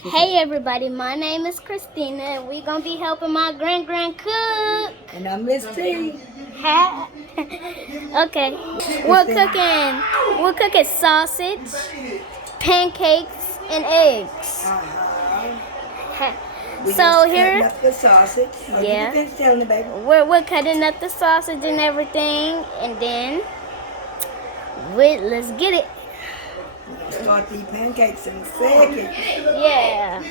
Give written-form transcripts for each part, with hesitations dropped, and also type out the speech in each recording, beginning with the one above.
Hey everybody, my name is Christina and we're gonna be helping my grand cook. And I'm Miss T. Okay. We're cooking sausage, pancakes, and eggs. We So just cutting here, up the sausage. Oh, yeah. You can finish telling the baby. we're cutting up the sausage and everything, and then let's get it. Start these pancakes in a second. Yeah.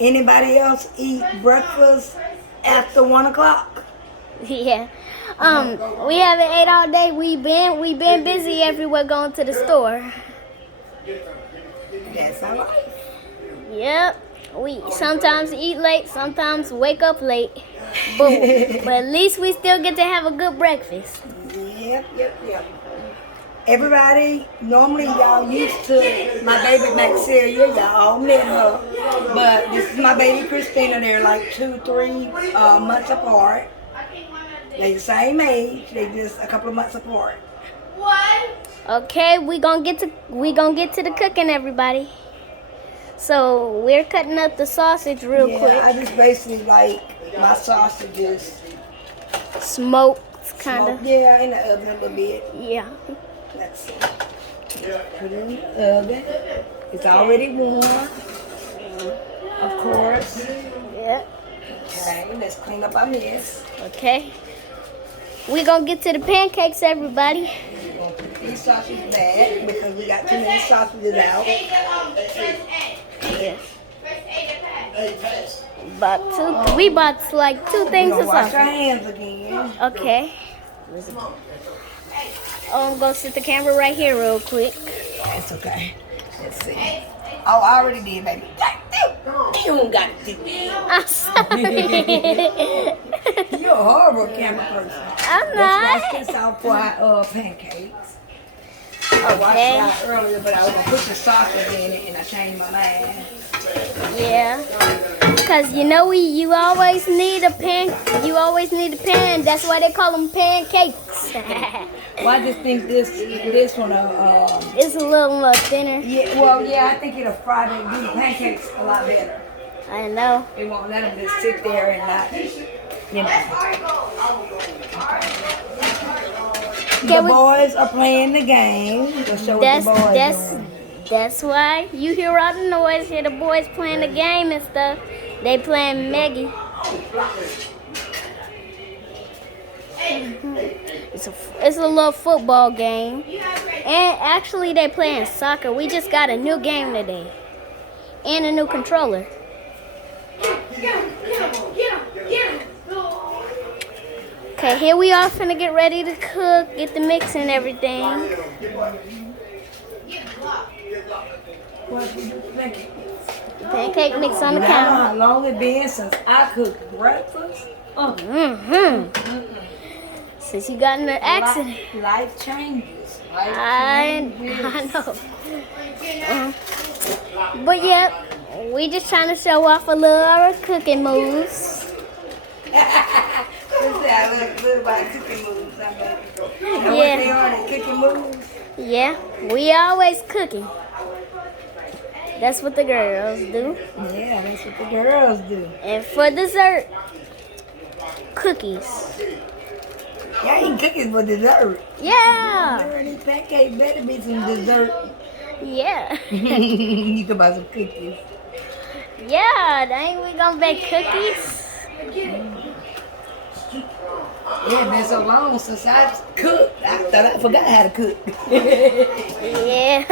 Anybody else eat breakfast after 1 o'clock? Yeah. We haven't ate all day. We been busy everywhere going to the store. That's our life. Yep. We sometimes eat late, sometimes wake up late. But at least we still get to have a good breakfast. Yep. Everybody, normally y'all used to my baby makes cereal. Y'all all met her. But this is my baby Christina. They're like 2-3 months apart. They're the same age. They just a couple of months apart. Okay, we gonna get to the cooking, everybody. So we're cutting up the sausage real quick. I just basically like my sausages Smoked, kinda. Yeah, in the oven a little bit. Yeah. Let's see. Put it in the oven. It's already warm, of course. Yeah. Okay, let's clean up our mess. Okay. We gonna get to the pancakes, everybody. We're gonna put these sausages back because we got too many sausages out. Yes. We bought like two things We're of gonna wash our sausage. hands again. Okay. I'm gonna set the camera right here real quick. That's okay. Let's see. Oh, I already did, baby. You don't got to do that. I'm sorry. You're a horrible camera person. I'm Let's wash not. this out for our pancakes. I washed it out earlier, but I was gonna put the sausage in it, and I changed my mind. Yeah. Cause you always need a pan. You always need a pan. That's why they call them pancakes. Well, I just think this one, It's a little more thinner. I think it'll fry do the pancakes a lot better. I know. It won't let them just sit there and not, The boys are playing the game. Let's show what the boys doing. That's why you hear all the noise. Hear the boys playing the game and stuff. They playing Maggie. It's a little football game. And actually they playing soccer. We just got a new game today. And a new controller. Okay, here we are finna get ready to cook, get the mix and everything. Pancake mix on the Now, counter. how long it been since I cooked breakfast? Since you got in an accident. Life changes. I know. But yeah, we just trying to show off a little of our cooking moves. Cooking moves. Yeah, we always cooking. That's what the girls do. Yeah, that's what the girls do. And for dessert, cookies. Y'all ain't cooking for dessert. Yeah. These pancakes better be some dessert. Yeah. You can buy some cookies. Yeah, dang, we gonna bake cookies. Yeah, it's been so long since I cooked. I thought I forgot how to cook. Yeah.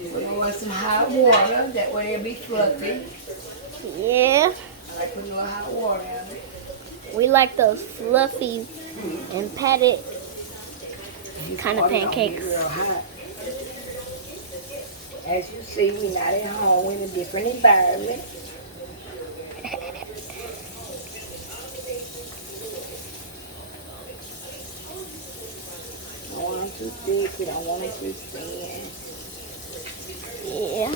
We're gonna want some hot water. That way it'll be fluffy. Yeah. I like putting a little hot water on it. We like those fluffy and patted kind of pancakes. Real hot. As you see, we're not at home. We're in a different environment. Don't want them too thick. We don't want them too thin. Yeah.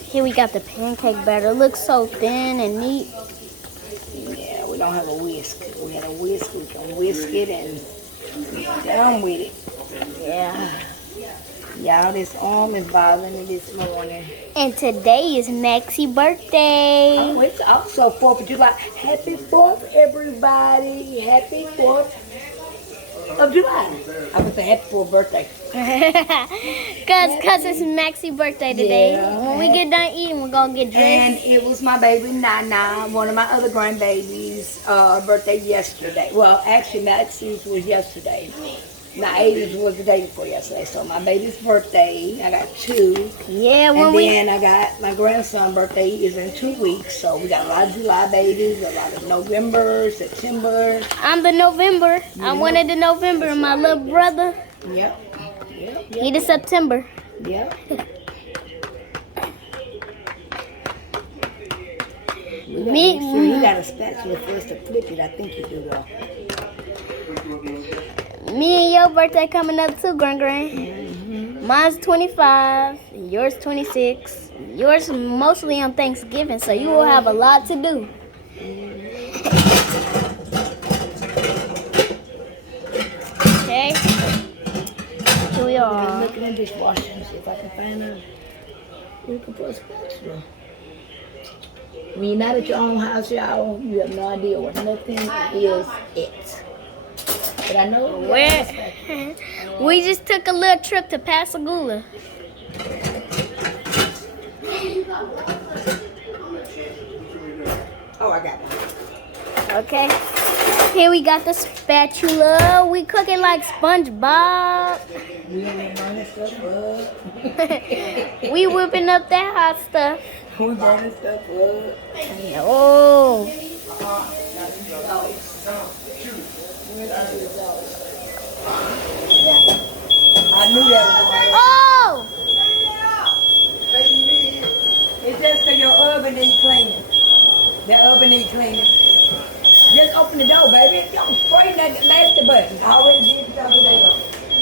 Here we got the pancake batter. It looks so thin and neat. Yeah, we don't have a whisk. We had a whisk. We can whisk it and be done with it. Yeah. Y'all, this arm is bothering me this morning. And today is Maxie's birthday. Oh, it's also 4th of July. Happy 4th, everybody. Happy 4th of July. I would say happy 4th birthday. Cause it's Maxie's birthday today. Yeah. When we get done eating, we're gonna get dressed. And it was my baby Nana, one of my other grandbabies' birthday yesterday. Well, actually, Maxie's was yesterday. Naida's was the day before yesterday. So my baby's birthday, I got 2. Yeah, And when we then I got my grandson's birthday is in 2 weeks. So we got a lot of July babies, a lot of November, September. I'm the November. I'm one of the November, and my little brother, Yep. Yep. he the September. Yep. Me, Sure, you got a spatula for us to flip it. I think you do though. me and your birthday coming up too, Gran. Mine's 25, yours 26. Yours mostly on Thanksgiving, so you will have a lot to do. Okay, here we I'm are. looking in the dishwasher and see if I can find a looking for a spatula. When you're not at your own house, y'all, you have no idea what nothing is it. But I know Where we just took a little trip to Pascagoula. Oh, I got one. Okay, here we got the spatula. We cooking like SpongeBob. We ain't burning stuff up. We whipping up that hot stuff. We burning stuff up. Oh, I knew that was the way. oh! It's just for your oven need cleaning. The oven need cleaning. Just open the door, baby. Don't spray that. Mash the button. I already did the other day.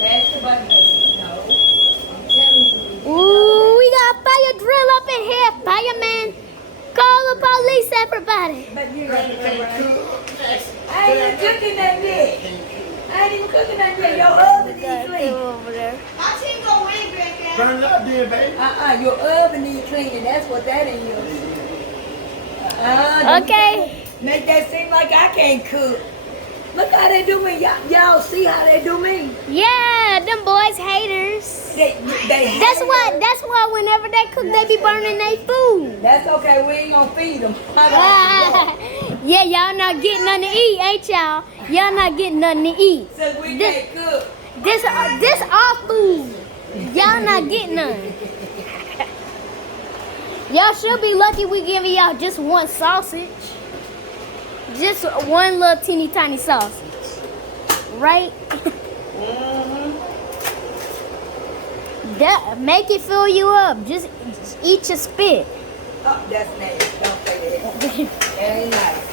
Mash the button, baby. No. I'm telling you. Ooh, we got a fire drill up in here, fireman. Call the police, everybody. But you got to go right. I ain't even cooking that yet. I ain't even cooking that yet. Your oven need cleaning. Over there. Burn it up, dear baby. Your oven need cleaning. That's what that is. Okay. Make that seem like I can't cook. Look how they do me. Y'all see how they do me. Yeah, them boys haters. They That's why whenever they cook, they be burning their food. That's okay. We ain't gonna feed them. Yeah, y'all not getting nothing to eat, ain't y'all? Y'all not getting nothing to eat. Since we can't cook. This our food. Y'all not getting none. Y'all should be lucky we giving y'all just one sausage. Just one little teeny tiny sausage. Right? That make it fill you up. Just eat your spit. Oh, that's nasty. Don't say that. That ain't nice.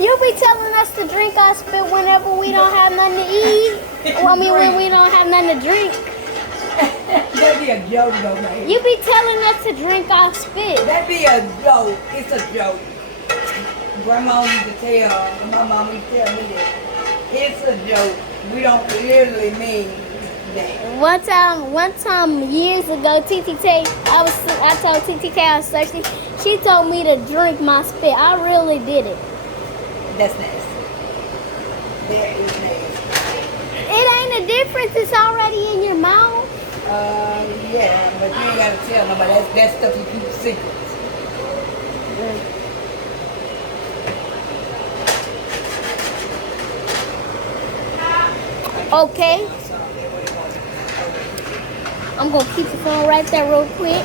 You be telling us to drink our spit whenever we don't have nothing to eat. Well, I mean, when we don't have nothing to drink. That'd be a joke, though, man. You be telling us to drink our spit. That'd be a joke. It's a joke. Grandma used to tell, my mom used to tell me that. It's a joke. We don't literally mean that. One time years ago, I told TTK I was thirsty. She told me to drink my spit. I really did it. That's nasty. That is nasty. It ain't a difference. It's already in your mouth. Yeah, but you ain't gotta tell nobody. That's stuff you keep secrets. Okay. I'm gonna keep the phone right there real quick.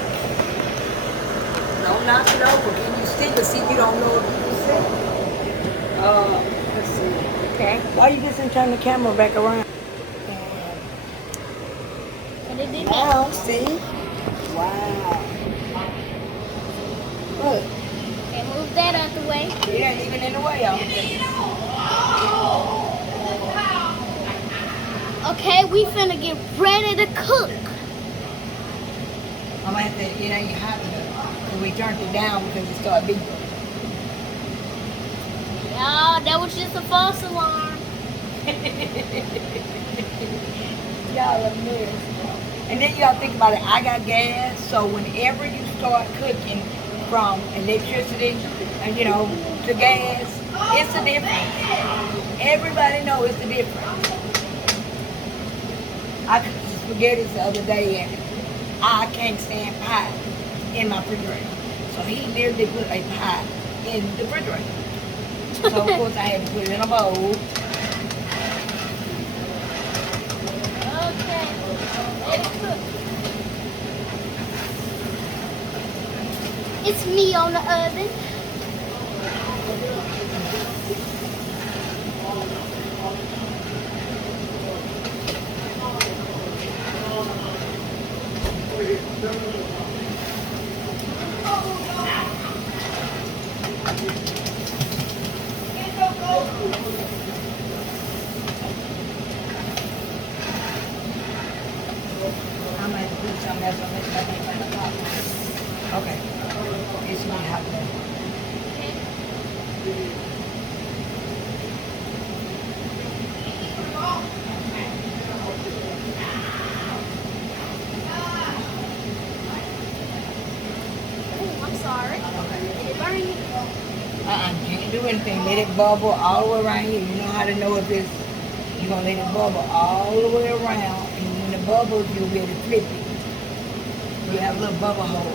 Don't knock it over. When you stick it, see if you don't know what you said. Let's see. Okay. Why you just didn't turn the camera back around? And it did Now, see? Wow. Look, Okay, move that out the way. it ain't even in the way, y'all. Okay, we finna get ready to cook. I'm gonna have to, it ain't hot enough. Because we turned it down because it started beeping. Y'all, that was just a false alarm. Y'all are nervous. And then you gotta think about it. I got gas, so whenever you start cooking from electricity and to gas, it's the difference. Everybody knows it's the difference. I cooked some spaghetti the other day and I can't stand pie in my refrigerator. So he literally put a pie in the refrigerator. So of course I had to put it in a bowl. Okay. Let it cook. It's me on the oven. I'm gonna have to do something else unless I can't find a pot. Okay. It's not happening. Oh, I'm sorry. Did it burn you? Can't do anything. Let it bubble all the way around here. You know how to know if it's, you're gonna let it bubble all the way around. And when the bubbles, you'll be able to flip it. You have a little bubble hole.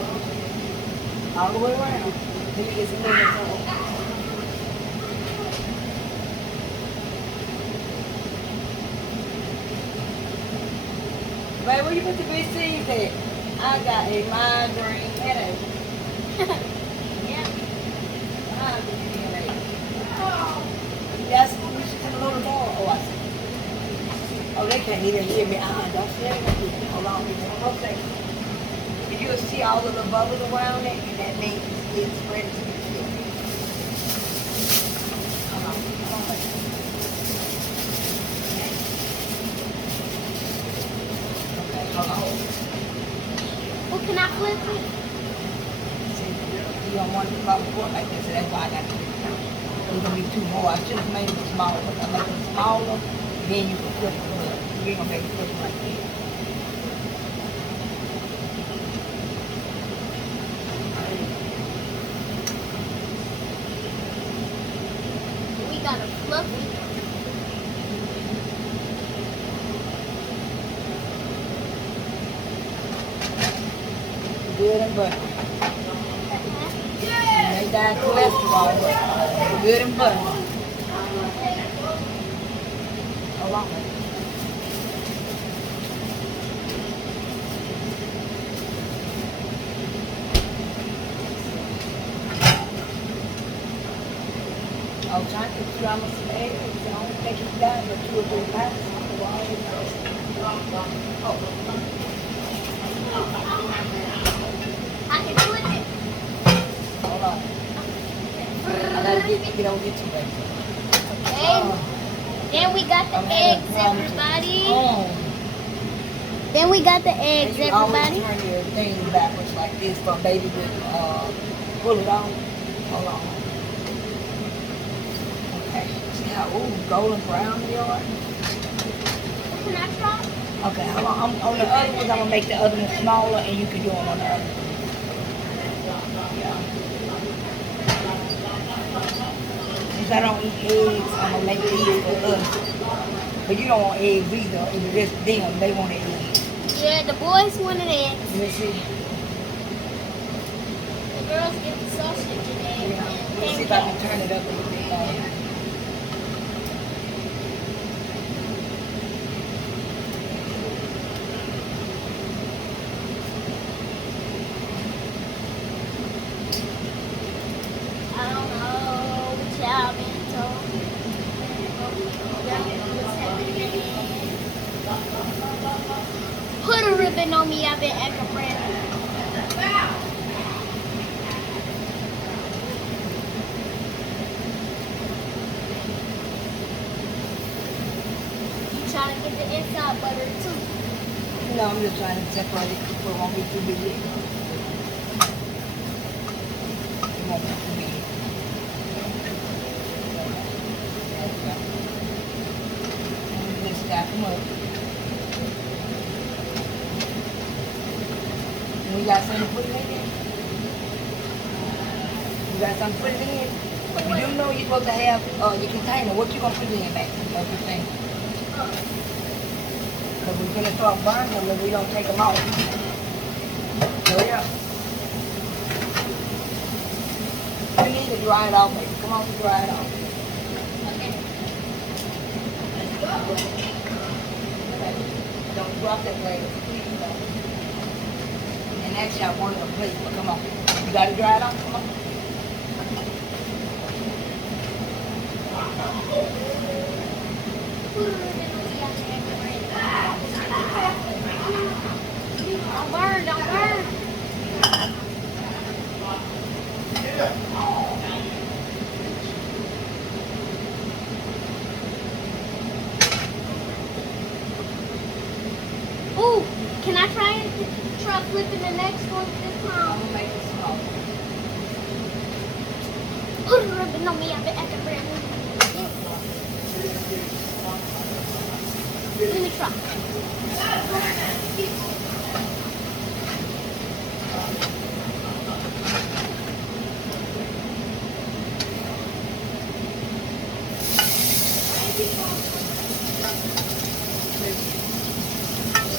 All the way around. Let me get some little hole. Babe, where you put the BCs at? I got a migraine headache. Yeah. That's we should put a little more. Oh, I see. Oh, they can't even hear me. Don't say anything. Hold on, give me one more second. And you'll see all the little bubbles around it, and that means it's ready to be filled. Hold on. Okay, hold on. Well, can I flip it? See, you don't want to bubble forward like this, so that's why I got to. It's gonna be two more. I should have made it smaller, but I make it smaller, then you can flip it. You ain't gonna make it flip it like this. We got a fluffy. Good and butter. They die cholesterol, but good and butter. Hold on. I was trying to scramble some eggs. I don't think it's done, but 2 or 3 pounds. I can flip it. Hold on. I gotta get too late. Okay. Then we got the eggs, everybody. Oh. Then we got the eggs, And you always everybody. turn your thing backwards like this for baby to pull it on. Hold on. Okay. See how golden brown they are? Can I try? Okay, hold on. On the other ones, I'm gonna make the other one smaller, and you can do them on the other one. Yeah. Since I don't eat eggs, I'm gonna make these for us. But you don't want eggs either. It's just them. They want eggs. Yeah, the boys wanted eggs. Let me see. The girls get the sausage and eggs. Let me see if I can turn it up a little bit more. I don't know what y'all been told. What's happening? Put a ribbon on me, I've been acting random. You trying to get the inside butter too. No, I'm just trying to separate it so it won't be too big. It won't be too big. Just stack them up. You got something to put it in? You got something to put it in? You do know you're supposed to have your container. What you gonna put it in, baby? Your container. Because we're gonna start burning them if we don't take them off. Hurry up. You need to dry it off, baby. Come on, dry it off. Okay. Don't drop that blade. Please don't. And actually, I wanted a plate, but come on. You got to dry it off? Come on. Don't burn, don't burn. Ooh, can I try flipping the next one this I'm time? going to make it small. Put a ribbon on me, I've been acting brand new. Let me try.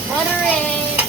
Butter it.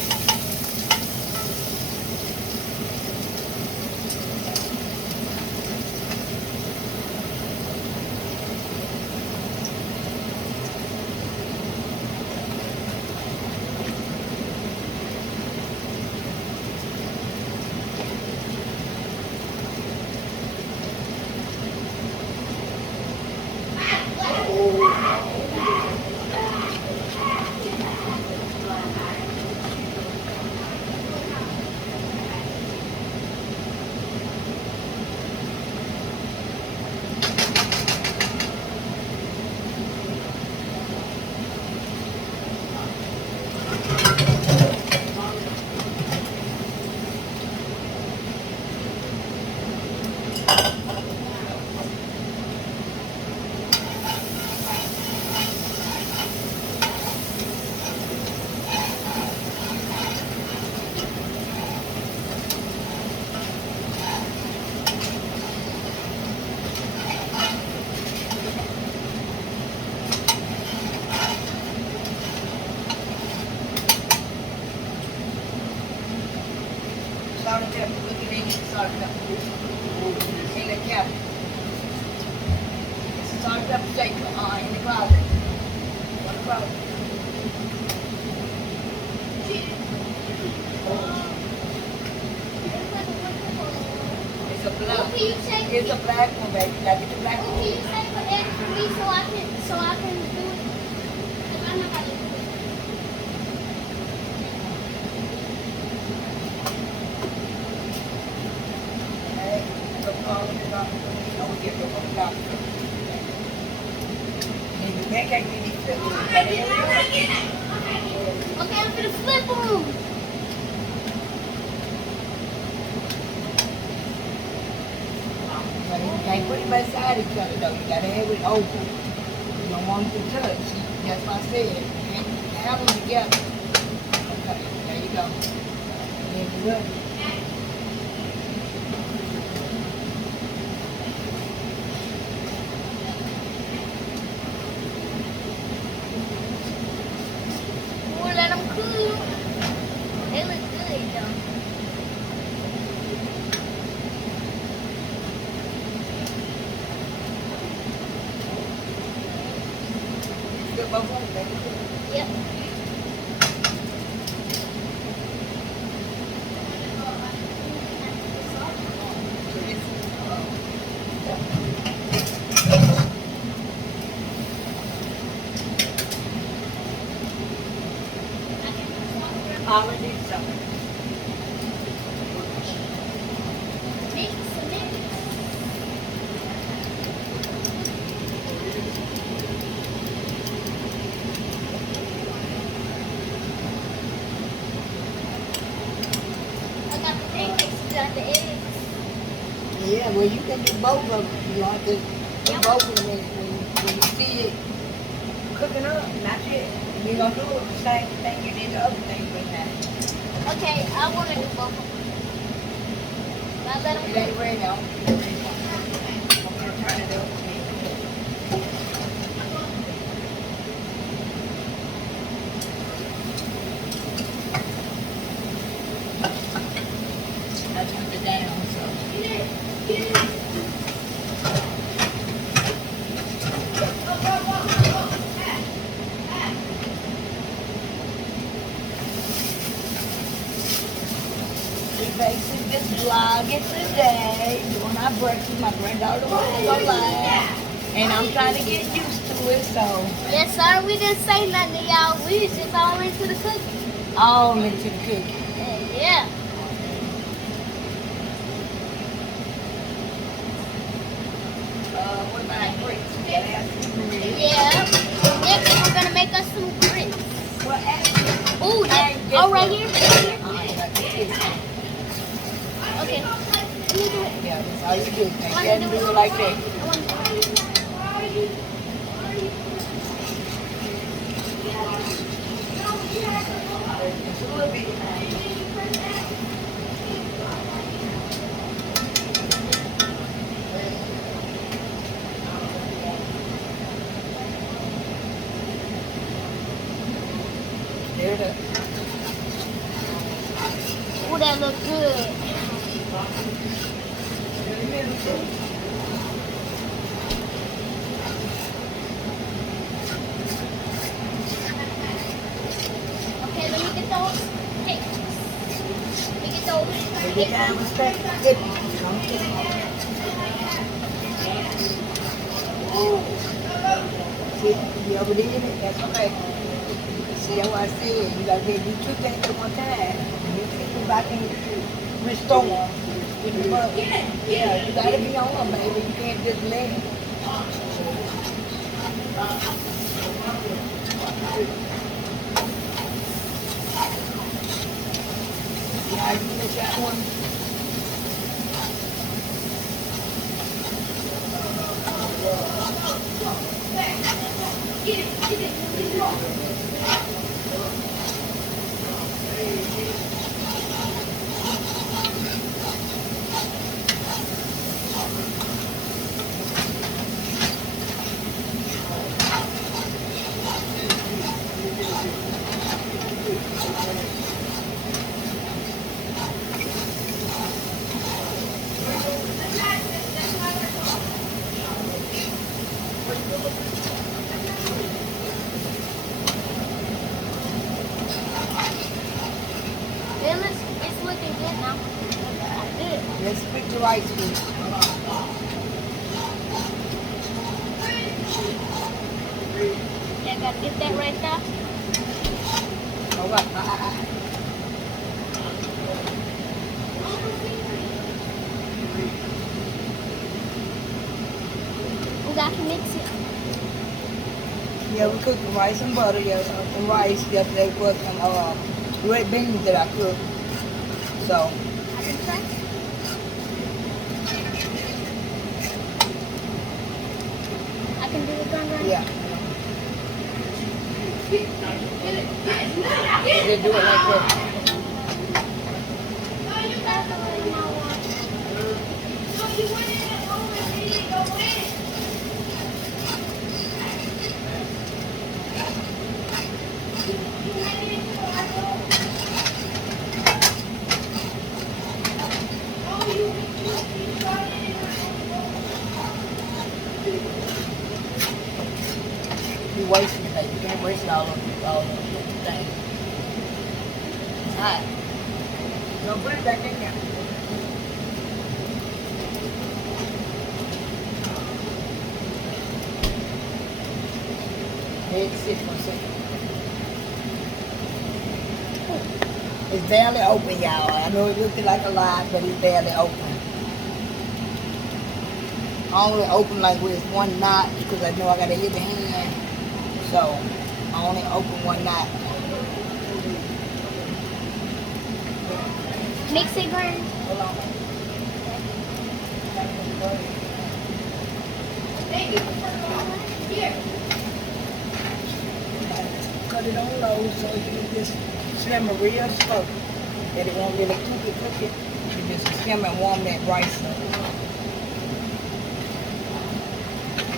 Salt and pepper. Look at it. Salt and pepper. In the cabinet. It's a salt and pepper shaker in the closet. On the closet. It's a black. Can you say It's a black one, baby. You gotta get the black can one. you say for that for me so I can do it? 'Cause I know how to do it. Hey, look all in the doctor. I will get the doctor. And the pancake we need to flip. You gotta hurry up. Okay, I'm gonna flip them. But you can't put it beside each other though. You gotta have it open. You don't want it to touch. That's what I said. You can't have them together. Okay, there you go. Then you rub it. We'll let them cool. They look good though. Flip both of them, baby. Yep. So it's, all I need is something. Mix, mix. I got the pancakes, you got the eggs. Yeah, well, you can do both of them. You have to do both of them when you see it cooking up. Not yet. You're going to do the same thing you did the other thing with that. Okay, I want to do both of them. Now let them It cook. ain't ready now. I'm gonna turn it up. I turned it down, so. We're basing this vlog today, doing our breakfast. My granddaughter wants to go live, and I'm trying to get used to it, so. Yes, sir. We didn't say nothing to y'all. We was just all into the cooking. All into the cooking. Yeah. What about grits? You gotta have some grits. Yeah. Next, we're gonna make us some grits. Well, actually, Ooh, oh, right here. Right here. Okay. Let me do it. yeah, that's all you do. You I can't wanna do do it like that. I wanna do it. Just a little bit. There it is. Ooh, that look good. In the middle, too. Okay, let me get those cakes. Let me get those. Every time we start cooking, come to me. See, you overdid it, that's okay. See, that's what I said. You gotta do two things at one time. You keep it back and restore. Yeah, you gotta be on them, baby. You can't just let it. Yeah, you miss that one. It's looking good now. Good. Let's pick the rice with. Yeah, gotta get that right there. All right. We got to mix it. Yeah, we cooked the rice and butter. Yeah, some rice yesterday was some red beans that I cooked. So, I can try. I can do it, Gun. yeah. They do it like that. You wasting it, baby. You can't waste it all of the thing. It's hot. No, put it back in there. Let it sit for a second. It's barely open, y'all. I know it looks like a lot, but it's barely open. I only open like with one knot because I know I gotta hit the hand. So I only open one knot. Mix it, Gun. Hold on. Cut it on low so you can just slam it real slow. that it won't really cook it. You just skim and warm that rice up.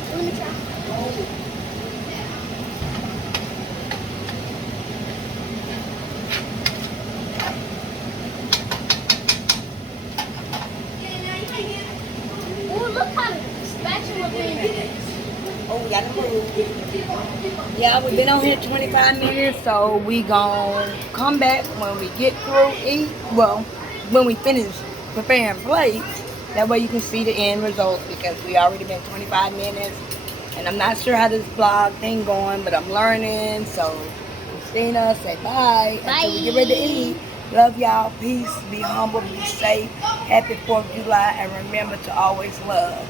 Let me try. Ooh, look how the spatula thing. Oh, we gotta move. Yeah, we've been on here 25 minutes, so we gon' come back when we get through eat. Well, when we finish preparing plates, that way you can see the end result because we already been 25 minutes. And I'm not sure how this vlog thing going, but I'm learning. So, Christina, say bye until we get ready to eat. Love y'all. Peace. Be humble. Be safe. Happy 4th of July. And remember to always love.